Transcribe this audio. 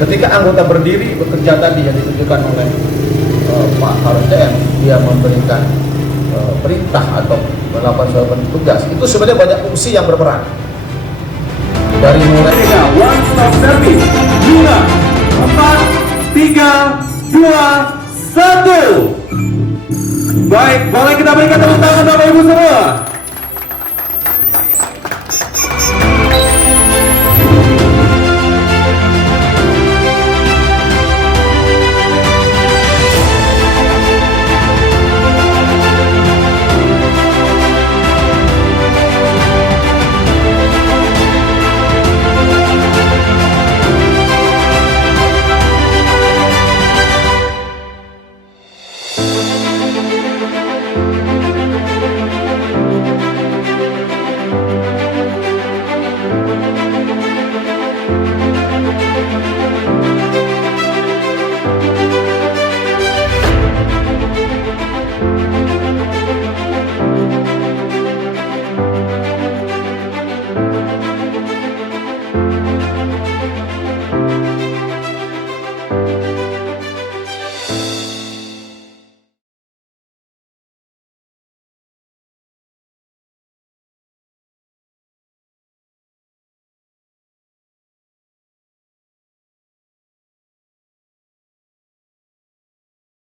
Ketika anggota berdiri bekerja tadi yang ditunjukkan oleh Pak Harus TM, dia memberikan perintah atau melakukan suatu tugas, itu sebenarnya banyak fungsi yang berperan. Dari mulai one stop service 5, 4, 3, 2, 1. Baik, boleh kita berikan tepuk tangan Bapak Ibu semua.